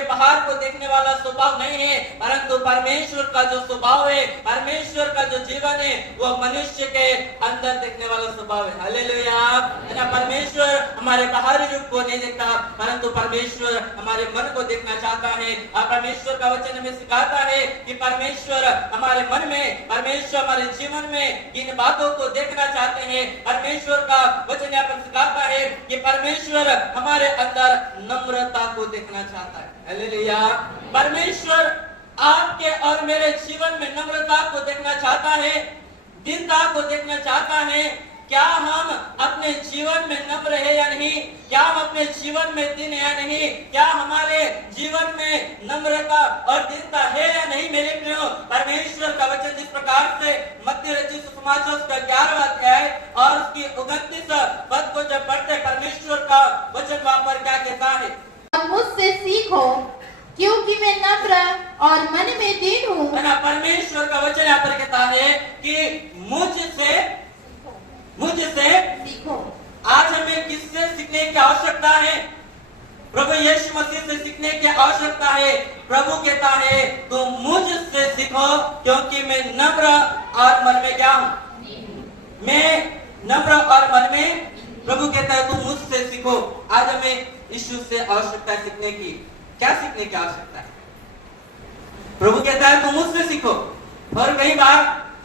के बाहर को देखने वाला स्वभाव नहीं है, परंतु परमेश्वर का जो स्वभाव है, परमेश्वर का जो जीवन है, वो मनुष्य के अंदर देखने वाला स्वभाव है। हालेलुया। परमेश्वर हमारे बाहरी रूप को नहीं देखता, परंतु परमेश्वर हमारे मन को देखना चाहता है। और परमेश्वर का वचन हमें सिखाता है कि परमेश्वर हमारे मन में, परमेश्वर हमारे जीवन में इन बातों को देखना चाहते हैं। परमेश्वर का वचन यहाँ पर सिखाता है कि परमेश्वर हमारे अंदर नम्रता को देखना चाहता है। हालेलुया। परमेश्वर आपके और मेरे जीवन में नम्रता को देखना चाहता है, दीनता को देखना चाहता है। क्या हम अपने जीवन में नम्र है या नहीं? क्या हम अपने जीवन में दीन है या नहीं? क्या हमारे जीवन में नम्रता और दीनता है या नहीं? मेरे प्रियो, परमेश्वर का वचन जिस प्रकार से मत्ती रचित सुसमाचार उसका 11वां अध्याय और उसकी 29 पद को जब पढ़ते, परमेश्वर का वचन वहां पर क्या कहता है? मुझसे सीखो क्योंकि मैं नम्र और मन में दीन हूँ। परमेश्वर का वचन यहाँ पर कहता है कि मुझसे सीखो। आज हमें किससे सीखने की आवश्यकता है? प्रभु यीशु मसीह से सीखने की आवश्यकता है। प्रभु कहता है तो मुझसे सीखो क्योंकि मैं नम्र और मन में क्या हूँ? मैं नम्र और मन में। प्रभु कहता है तुम मुझसे सीखो। आज हमें यीशु से आवश्यकता है सीखने की। क्या सीखने की आवश्यकता है? प्रभु कहता है तुम मुझसे सीखो। और कई बार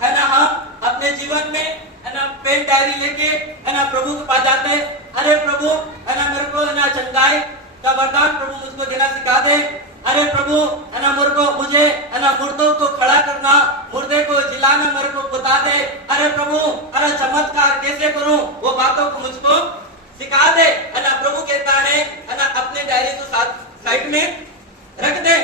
है ना, हम अपने जीवन में है ना पेन डायरी लेके है ना प्रभु के पास जाते हैं। अरे प्रभु है ना, मेरे को है ना चंगाई का वरदान प्रभु मुझको देना सिखा दे। अरे प्रभु है ना, मेरे को मुझे है ना मुर्दों को खड़ा करना, मुर्दे को जिलाना मेरे को बता दे। अरे प्रभु अरे चमत्कार कैसे करूं, वो बातों को मुझको सिखा दे। है ना, प्रभु कहता है ना अपने डायरी को साइड में रख दे।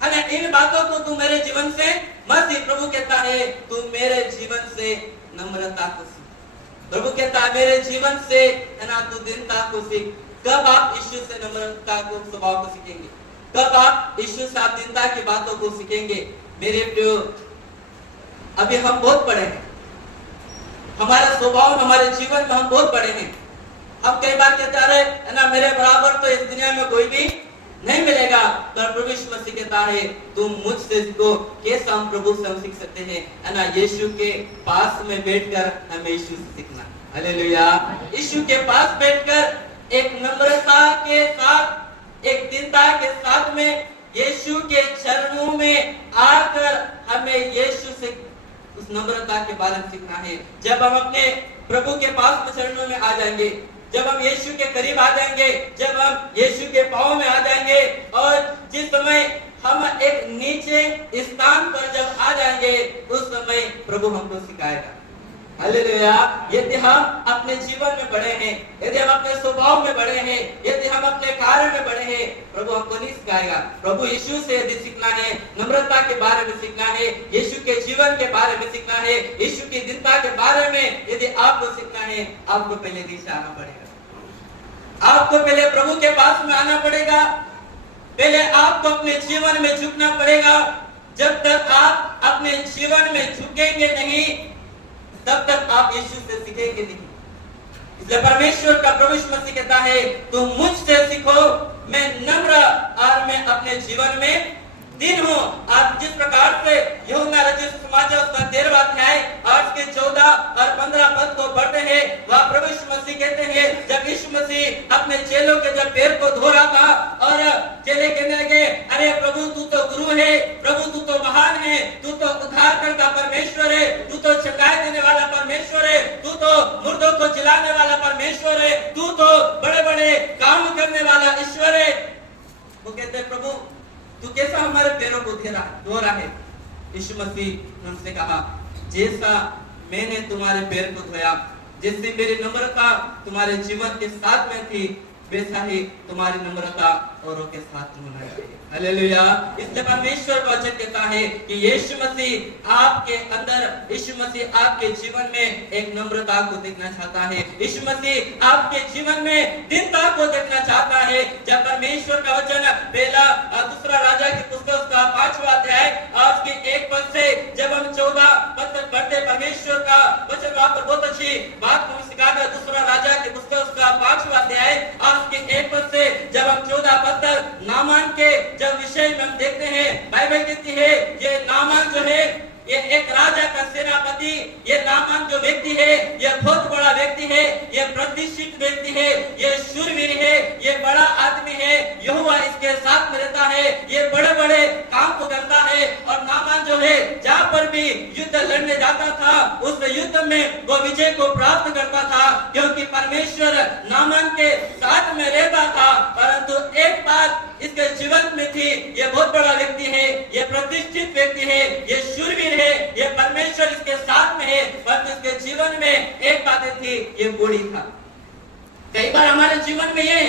है ना, इन बातों को तू मेरे जीवन से मत सीख। प्रभु कहता है तू मेरे जीवन से नम्रता को सीख। प्रभु कहता है मेरे जीवन से है ना तू दीनता को सीख। कब आप यीशु से नम्रता को, स्वभाव को सीखेंगे? कब आप यीशु से आप दीनता की बातों को सीखेंगे? मेरे प्रियो, अभी हम बहुत बड़े हैं, हमारा स्वभाव हमारे जीवन में हम बहुत बड़े हैं। हम कई बार कहते रहे है ना मेरे बराबर तो इस दुनिया में कोई भी नहीं मिलेगा। तो प्रभु यीशु मसीह कहता है तुम मुझसे सीखो। कैसे हम प्रभु से हम सीख सकते हैं? है ना, यीशु के पास में बैठकर हमें यीशु से सीखना। हालेलुया। यीशु के पास बैठकर एक नम्रता के साथ, एक दीनता के साथ में यीशु के चरणों में आकर हमें यीशु से उस नम्रता के बारे में सीखना है। जब हम अपने प्रभु के पास में चरणों में आ जाएंगे, जब हम यीशु के करीब आ जाएंगे, जब हम यीशु के पांव में आ जाएंगे, और जिस समय हम एक नीचे स्थान पर जब आ जाएंगे, उस समय प्रभु हमको सिखाएगा। हालेलुया। यदि हम अपने जीवन में बड़े हैं, यदि हम अपने स्वभाव में बड़े हैं, यदि हम अपने कार्य में बड़े हैं, प्रभु हमको नहीं सिखाएगा। प्रभु यीशु से यदि सीखना है, नम्रता के बारे में सीखना है, यीशु के जीवन के बारे में सीखना है, यीशु की दीनता के बारे में यदि आपको सीखना है, आपको पहले नीचे आना पड़ेगा। आपको पहले प्रभु के पास में आना पड़ेगा। पहले आपको अपने जीवन में झुकना पड़ेगा। जब तक आप अपने जीवन में झुकेंगे नहीं, तब तक आप यीशु से सीखेंगे नहीं। इसलिए परमेश्वर का प्रभु यीशु मसीह कहता है तुम मुझसे सीखो, मैं नम्र और मैं अपने जीवन में दीन हूँ। आप जिस प्रकार से यूहन्ना रचित सुसमाचार उसका 13वां अध्याय और उसके 14 और 15 पद को पढ़ते हैं, वहाँ प्रभु यीशु मसीह कहते हैं जब यीशु मसीह अपने चेलों के जब पैर को धो रहा था और चेले कहने लगे अरे प्रभु तू तो गुरु है, प्रभु तू तो महान है, तू तो उद्धारकर्ता परमेश्वर है, तू तो चंगाई देने वाला परमेश्वर है, तू तो मुर्दों को जिलाने वाला परमेश्वर है, तू तो बड़े बड़े काम करने वाला ईश्वर है। वो कहते प्रभु तू कैसा हमारे पैरों को धो रहा है? यीशु मसीह ने उनसे कहा जैसा मैंने तुम्हारे पैर को धोया, जैसे मेरी नम्रता तुम्हारे जीवन के साथ में थी, वैसा ही तुम्हारी नम्रता औरों के साथ होना चाहिए। हालेलुया। इसलिए परमेश्वर का वचन कहता है कि यीशु मसीह आपके अंदर, यीशु मसीह आपके जीवन में एक नम्रता को देखना चाहता है। यीशु मसीह आपके जीवन में दीनता को देखना चाहता है। जब परमेश्वर का वचन पहला दूसरा राजा की पुस्तक का 5वां अध्याय और उसके 1 पद से जब हम 14 पद तक पढ़ते, परमेश्वर का वचन वहां पर बहुत अच्छी बात हमें सिखाता है। दूसरा राजा की पुस्तक का 5वां अध्याय और उसके 1 पद से जब हम 14 पद तक नामान के जब व्यक्ति, ये नामान जो व्यक्ति है, ये बहुत बड़ा व्यक्ति है, ये प्रतिष्ठित व्यक्ति है, ये शूरवीर है, ये बड़ा आदमी है, यहोवा इसके साथ में रहता है, ये बड़े बड़े काम को करता है। और नामान जो है जहाँ पर भी युद्ध लड़ने जाता था, उस युद्ध में वो विजय को प्राप्त करता था, क्योंकि परमेश्वर नामान के साथ में रहता था। परंतु एक बात इसके जीवन में थी, ये बहुत बड़ा व्यक्ति है, ये प्रतिष्ठित व्यक्ति है, ये शूरवीर है, ये परमेश्वर इसके साथ में है, परंतु इसके जीवन में एक बात थी, ये बूढ़ी था। कई बार हमारे जीवन में ये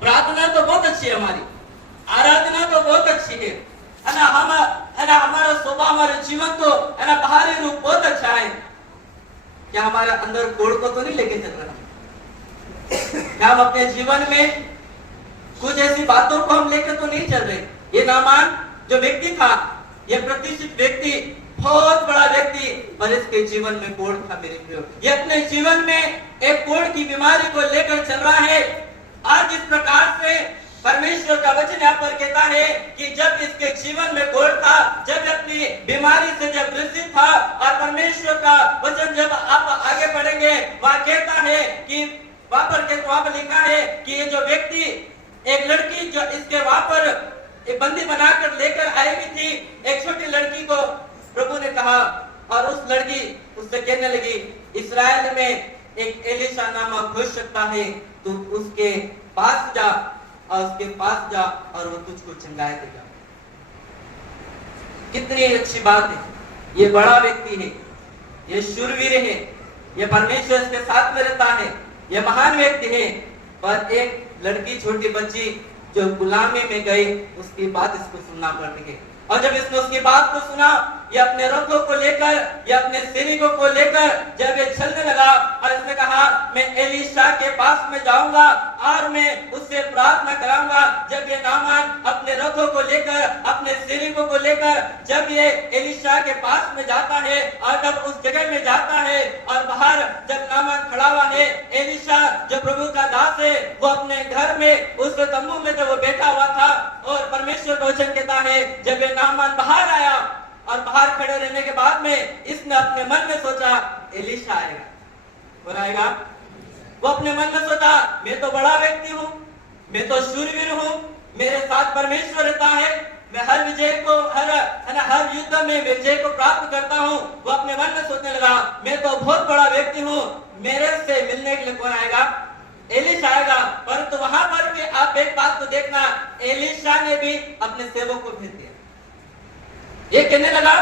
प्रार्थना तो बहुत अच्छी है, हमारी आराधना तो बहुत अच्छी है ना, हमारा स्वभाव, हमारे जीवन तो है ना, बाहरी रूप बहुत अच्छा है। क्या हमारे अंदर कोड़ को तो नहीं लेके चल रहा? क्या हम अपने जीवन में कुछ ऐसी बातों को हम लेकर तो नहीं चल रहे? ये नामान जो व्यक्ति था, ये प्रतिष्ठित व्यक्ति, बहुत बड़ा व्यक्ति, पर इसके जीवन में कोढ़ था। मेरे प्रियो, ये अपने जीवन में एक कोढ़ की बीमारी को लेकर चल रहा है। आज इस प्रकार से परमेश्वर का वचन यहाँ पर कहता है कि जब इसके जीवन में कोढ़ था, जब अपनी बीमारी से जब ग्रसित था, और परमेश्वर का वचन जब आप आगे बढ़ेंगे, वहाँ कहता है कि वहाँ पर लिखा है कि ये जो व्यक्ति, एक लड़की जो इसके वहां पर एक बंदी बनाकर लेकर आई हुई थी, एक छोटी लड़की को प्रभु ने कहा, और उस लड़की उससे कहने लगी, इस्राएल में एक एलीशा नामक हो सकता है, तू उसके पास जा, और उसके पास जा और वो तुझको चंगाए देगा। कितनी अच्छी बात है। ये बड़ा व्यक्ति है, ये शूरवीर है, ये परमेश्वर के साथ में रहता है, ये महान व्यक्ति है। पर एक लड़की, छोटी बच्ची जो गुलामी में गई, उसकी बात इसको सुनना पड़ गई। और जब इसने उसकी बात को सुना, ये अपने रथों को लेकर, ये अपने सैनिकों को लेकर जब ये चलने लगा, और इसने कहा, मैं एलीशा के पास में जाऊंगा और मैं उससे प्रार्थना कराऊंगा। जब ये नामान अपने रथों को लेकर, अपने सैनिकों को लेकर जब ये एलीशा के पास में जाता है, और जब उस जगह में जाता है, और बाहर जब नामान खड़ा हुआ है, एलीशा जो प्रभु का दास है, वो अपने घर में उस तंबू में जब वो बैठा हुआ था, और परमेश्वर का वचन कहता है, जब ये नामान बाहर आया, और बाहर खड़े रहने के बाद में इसने अपने मन में सोचा, एलीशा आएगा। कौन आएगा? वो अपने मन में सोचा, मैं तो बड़ा व्यक्ति हूँ, मैं तो शूरवीर हूँ, मेरे साथ परमेश्वर रहता है, मैं हर विजय को, हर युद्ध में विजय को प्राप्त करता हूँ। वो अपने मन में सोचने लगा, मैं तो बहुत बड़ा व्यक्ति हूँ, मेरे से मिलने के लिए कौन आएगा? एलीशा आएगा। परंतु वहां पर भी आप एक बात को देखना, एलीशा ने भी अपने सेवक को भेज दिया। ये कहने लगा,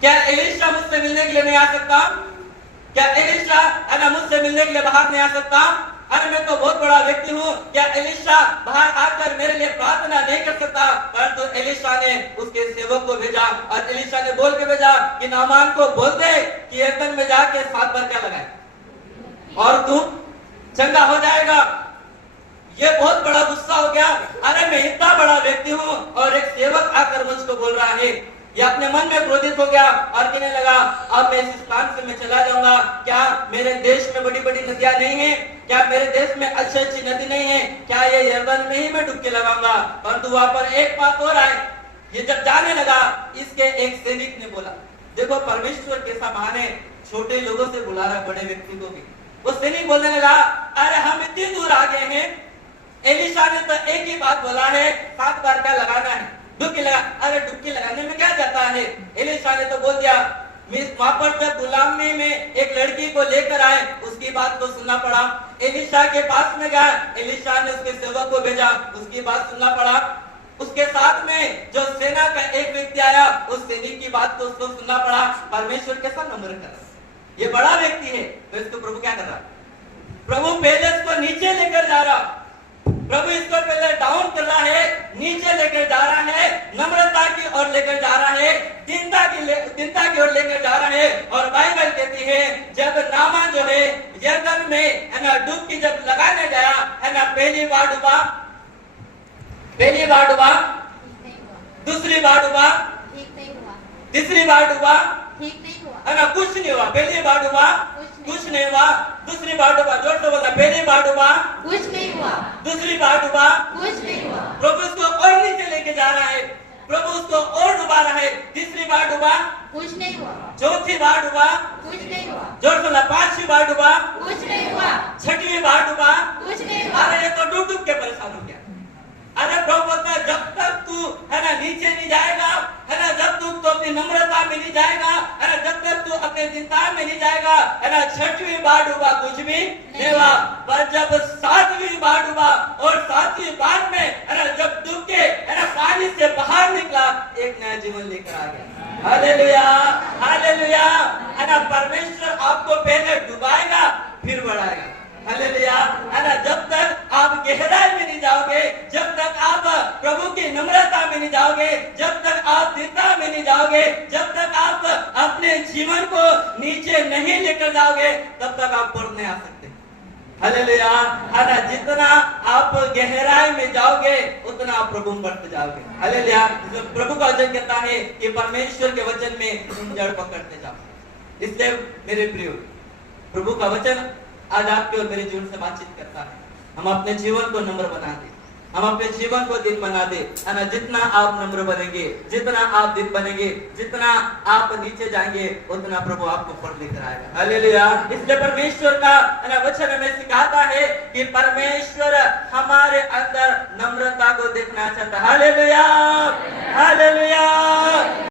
क्या एलीशा मुझसे मिलने के लिए नहीं आ सकता? क्या एलीशा मुझसे मिलने के लिए बाहर नहीं आ सकता? अरे मैं तो बहुत बड़ा व्यक्ति हूँ, क्या एलीशा बाहर आकर मेरे लिए प्रार्थना नहीं कर सकता? परंतु एलीशा ने उसके सेवक को भेजा, और एलीशा ने बोल के भेजा कि नामान को बोल दे कि यरदन में जाके 7 बार क्या लगाए, और तू चंगा हो जाएगा। ये बहुत बड़ा गुस्सा हो गया, अरे मैं इतना बड़ा व्यक्ति हूँ, और एक सेवक आकर मुझको बोल रहा है। ये अपने मन में क्रोधित हो गया और कहने लगा, अब मैं इस स्थान से मैं चला जाऊंगा। क्या मेरे देश में बड़ी बड़ी नदियां नहीं है? क्या मेरे देश में अच्छी अच्छी नदी नहीं है? क्या ये यरदन में ही मैं डुबकी लगाऊंगा? परंतु वहां पर एक बात और आए, ये जब जाने लगा, इसके एक सैनिक ने बोला, देखो परमेश्वर कैसा महान है, छोटे लोगों से बुला रहा बड़े व्यक्ति को भी। वो सैनिक बोलने लगा, अरे हम इतनी दूर आ गए हैं, एलीशा ने तो एक ही बात बोला है, 7 बार क्या लगाना है, डुबकी लगा। अरे डुबकी लगाने में क्या जाता है? एलीशा ने तो बोल दिया, वहां पर जब गुलामी में एक लड़की को लेकर आए, उसकी बात को सुनना पड़ा। एलीशा के पास में गया, एलीशा ने उसके सेवक को भेजा, उसकी बात सुनना पड़ा। उसके साथ में जो सेना का एक व्यक्ति आया, उस सैनिक की बात को उसको सुनना पड़ा। परमेश्वर कैसा नम्र कर रहा, ये बड़ा व्यक्ति है, तो इसको प्रभु क्या कर रहा? प्रभु पहले इसको नीचे लेकर जा रहा, प्रभु इसको पहले डाउन कर रहा है, नीचे लेकर जा रहा है, नम्रता की ओर लेकर जा रहा है, दीनता की ओर लेकर जा रहा है। और बाइबल कहती है, जब नामान जो है यरदन में डुबकी जब लगाने गया, पहली बार डूबा, दूसरी बार डूबा, तीसरी बार डूबा, कुछ नहीं हुआ। पहली बार डूबा, कुछ नहीं हुआ। दूसरी बार डूबा, जोर से बोला, पहली बार डूबा, कुछ नहीं हुआ। दूसरी बार डूबा, कुछ नहीं हुआ। प्रभु उसको और नीचे लेके जा रहा है, प्रभु उसको और डुबा रहा है। तीसरी बार डूबा, कुछ नहीं हुआ, चौथी बार डूबा, कुछ नहीं हुआ, जोर से 5वीं बार डूबा, कुछ नहीं हुआ, 6वीं बार डूबा। कुछ नहीं हुआ। अरे ये तो डूब डूब के परेशान हो गया। अरे प्रभु बोलता है जब तक तू है ना नीचे नहीं जाएगा, है ना, जब तक तू अपनी नम्रता में नहीं जाएगा, है ना, जब तक तू अपने दीनता में नहीं जाएगा, है ना, 6वीं बार डूबा कुछ भी नहीं हुआ। पर जब 7वीं बार डूबा और 7वीं बार में है ना जब डूब के है ना पानी से बाहर निकला, एक नया जीवन लेकर आ गया। Hallelujah, hallelujah. है ना, परमेश्वर आपको पहले डुबाएगा फिर बढ़ाएगा। हालेलुया। है ना, जब तक आप गहराई में नहीं जाओगे, जब तक आप प्रभु की नम्रता में नहीं जाओगे, जब तक आप दीनता में नहीं जाओगे, जब तक आप अपने जीवन को नीचे नहीं लेकर जाओगे, तब तक आप ऊपर नहीं आ सकते। हालेलुया। है ना, जितना आप गहराई में जाओगे उतना आप प्रभु में बढ़ते जाओगे। हालेलुया। प्रभु का वचन कहता है कि परमेश्वर के वचन में जड़ पकड़ते जाओ। इसलिए मेरे प्रियो, प्रभु का वचन आज आपके और मेरे जीवन से बातचीत करता है। हम अपने जीवन को नम्र बना दे, हम अपने जीवन को दिन बना दे। है ना, जितना आप नम्र बनेंगे, जितना आप दिन बनेंगे, जितना आप नीचे जाएंगे, उतना प्रभु आपको ऊपर लेकर आएगा। हालेलुया। इसलिए परमेश्वर का है ना वचन हमें सिखाता है कि परमेश्वर हमारे अंदर नम्रता को देखना चाहता है। Hallelujah, hallelujah.